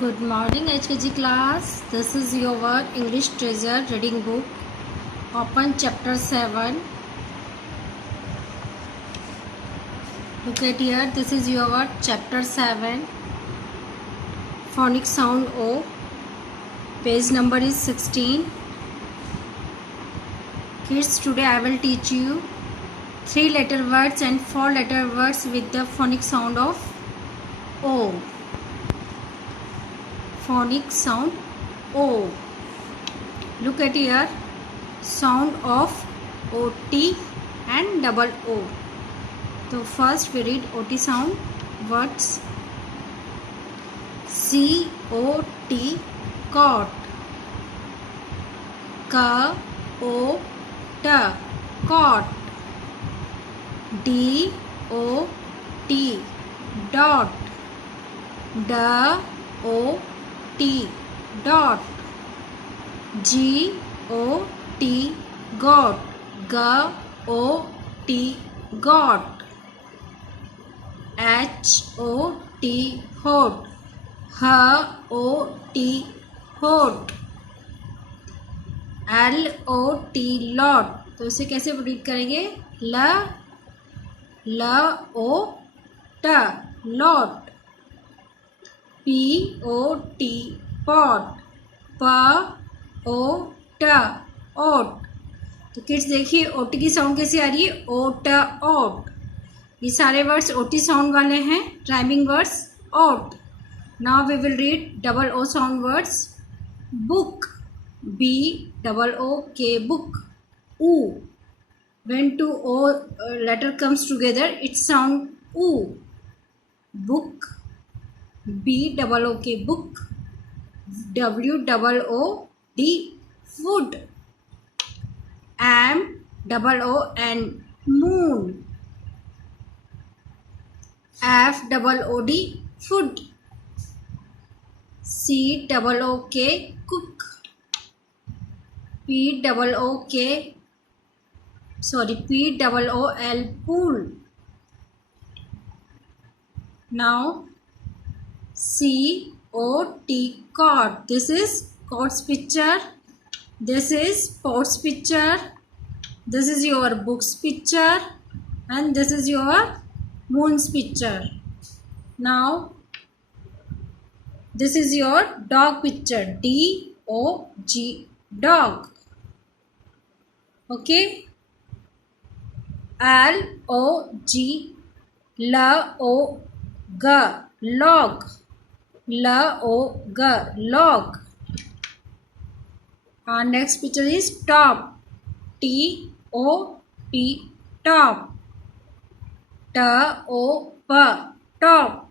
Good morning HKG class. This is your English treasure reading book. Open chapter 7. Look at here. This is your chapter 7. Phonic sound O. Page number is 16. Kids, today I will teach you 3-letter words and 4-letter words with the phonic sound of O. Phonic sound O. Look at here. Sound of OT and double O. So first we read OT sound words. COT, cot. KOT, cot. DOT, dot. DOT, dot. GOT, got. GOT, got. HOT, hot. HOT, hot. LOT, lot. तो इसे कैसे read करेंगे? LOT, lot. POT, pot. POT, ओट. तो kids देखिए OT की sound कैसे आ रही है? ओट, ओट. ये सारे वर्ड्स ओटी साउंड वाले हैं, rhyming words oat. Now we will read double O sound words. Book, BOOK, book. U, when two O letter comes together, it sound U. Book, BOOK, book. WOOD, wood. MOON, moon. FOOD, food. COOK, cook. POOL, pool. Now COT, cot. This is cot's picture. This is pot's picture. This is your book's picture. And this is your moon's picture. Now this is your dog picture. DOG, dog. Okay. LOG, log. Log. Log. Our next picture is top. TOP, top. TOP, top.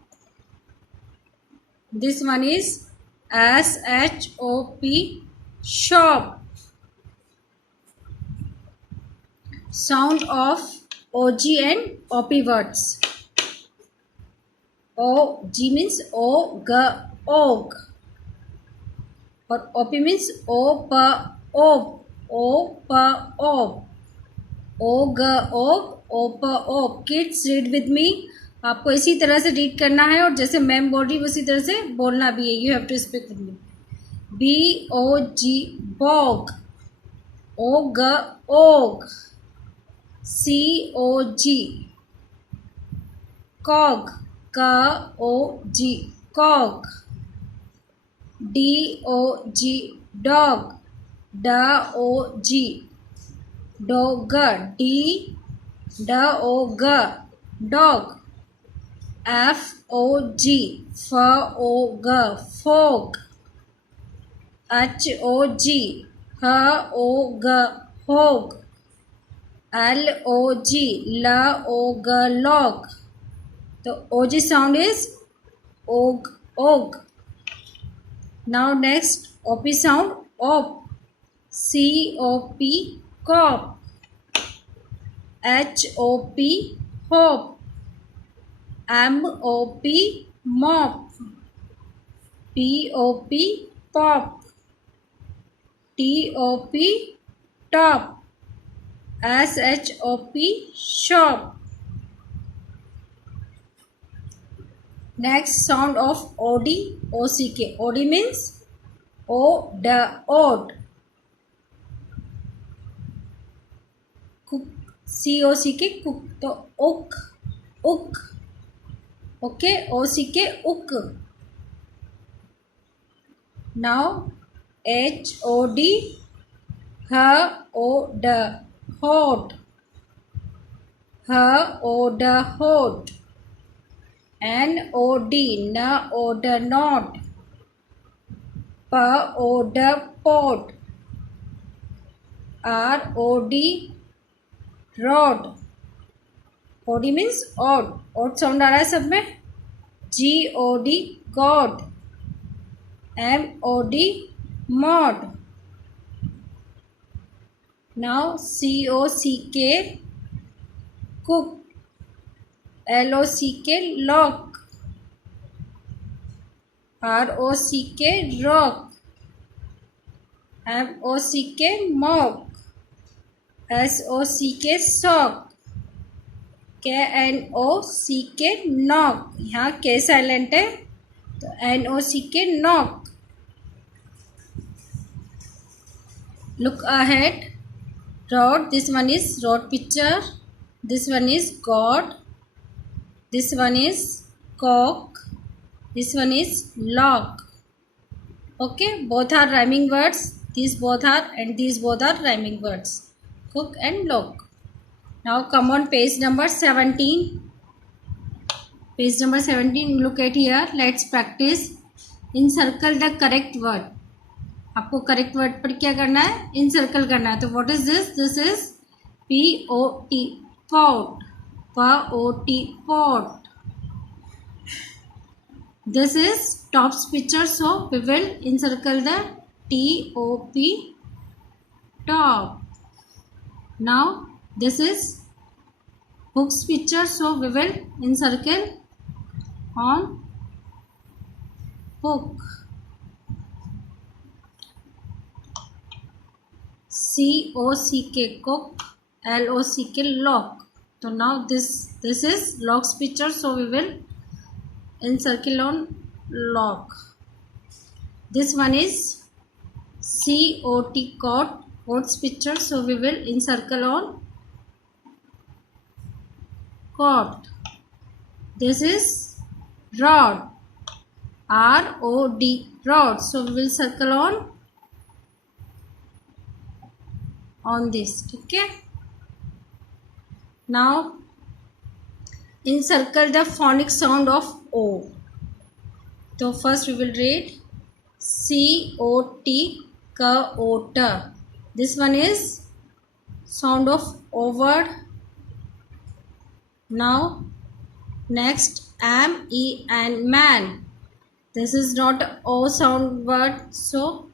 This one is SHOP, shop. Sound of OG and OP words. OG means OG, og. और OP means OP, op. OP, op. OG, og, OP, op. Kids, read with me. आपको इसी तरह से read करना है और जैसे ma'am बोल रही उसी तरह से बोलना भी है. You have to speak with me. BOG, bog. OG, og. COG, cog. KOG, cog. DOG, dog. DOG, dog. DOG, dog. FOG, fog. Fog. HOG, hog. Hog. LOG, log. Log. The OG sound is og, og. Now next OP sound, op. COP, cop. HOP, hop. MOP, mop. POP, pop. TOP, top. SHOP, shop. Next sound of OD, OCK. OD means OD, odd. Cook, COCK, cook. तो ook, ook. Okay, OCK, ook. Now HOD, HOD, hot. HOD, hot. NOD, NOD, not. POD, pot. ROD, rod. OD means odd. odd sound आ रहा है सब में. GOD, god. MOD, mod. Now COCK, cook. LOCK, lock. ROCK, rock. MOCK, mock. SOCK, sock. KNOCK, knock. यहाँ K silent है तो NOCK, knock. Look ahead. Rod, this one is rod picture. This one is god. This one is cock. This one is lock. Okay, both are rhyming words. These both are and these both are rhyming words. Cook and lock. Now come on page number 17. Page number 17. Look at here. Let's practice. Encircle the correct word. आपको correct word पर क्या करना है? Encircle करना है. तो what is this? This is POT, pot. POT, pot. This is top's picture, so we will encircle the TOP, top. Now this is book's picture, so we will encircle on book. COCK, cook. LOCK, lock. So now this is lock's picture, so we will encircle on lock. This one is COT, cot. Cot's picture, so we will encircle on cot. This is rod. ROD, rod. So we will circle on this. Okay. Now encircle the phonic sound of O. So first we will read COT, COT. This one is sound of O word. Now next MEN, man. This is not O sound word, so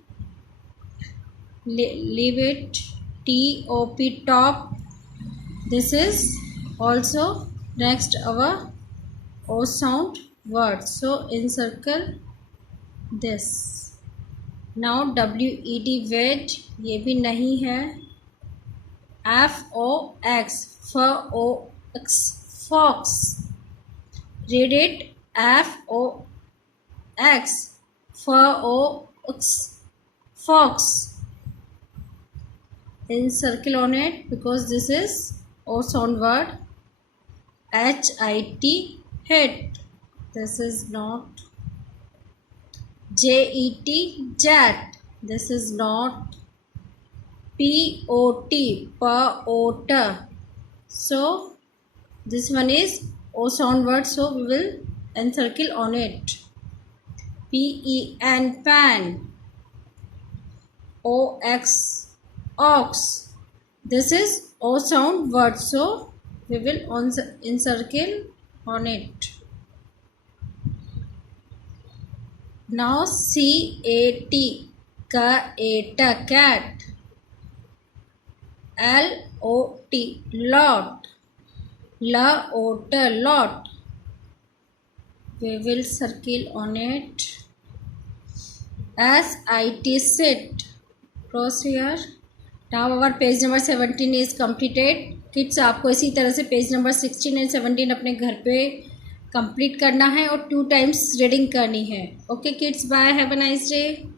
leave it. TOP, top. This is also next our O sound word, so encircle this. Now WED, wed. ये भी नहीं है. FOX, FOX, fox. Read it. FOX, FOX, fox. Encircle on it because this is O sound word. HIT, hit. This is not. JET, jet. This is not. POT, pot. So this one is O sound word, so we will encircle on it. PEN, pan. OX, ox. This is O sound word, so we will encircle on it. Now CAT, cat, cat. LOT, lot. LOT, lot. We will circle on it. SIT, sit. Cross here. Now our page number 17 is completed. Kids आपको इसी तरह से page number 16 and 17 अपने घर पे complete करना है और 2 टाइम्स रीडिंग करनी है. Okay kids, bye, have a nice day.